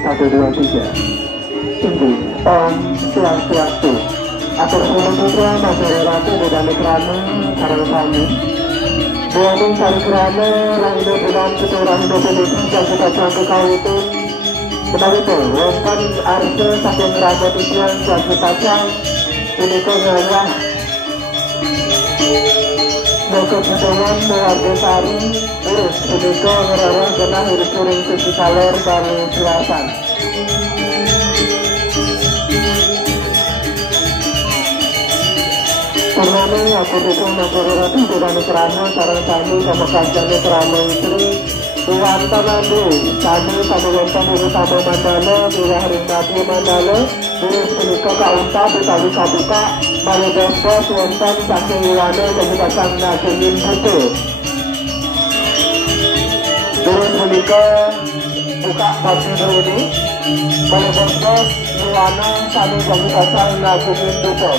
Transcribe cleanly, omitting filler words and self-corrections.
Satu dua tiga. Tinggi Om Swastiastu. Atur Gunung Putra Masari Ratu Bedani Krana Sarang Kami Buaning Sari Krana Rahido Bulan Ketua Rahido Pendidikan dan kita Cangku Kawitun Benawitu Wonton Arse Saking Raja Titian dan kita Cang Uniko Ngayah Boko Butongan Mewarga Sari Urus Uniko Ngerara Genah Urus Kuring Suci Kalor Bani Silasan. Purnami aku dukung Masari Ratu Bedani Krana Sarang Kami Sama Kancane Krana Istri Tuwanta Nandu Kami Sama Wonton Urus Sama Mandala Biwah Rimati Mandala Urus Uniko Kaunta Betawi Kabuka Bali Bos Wonton Saking Iwane Kebuka Sang Nagemin Buku Urus Uniko Buka Bagi Bruni Bali Bos Iwane Saking Kebuka Sang Nagemin Buku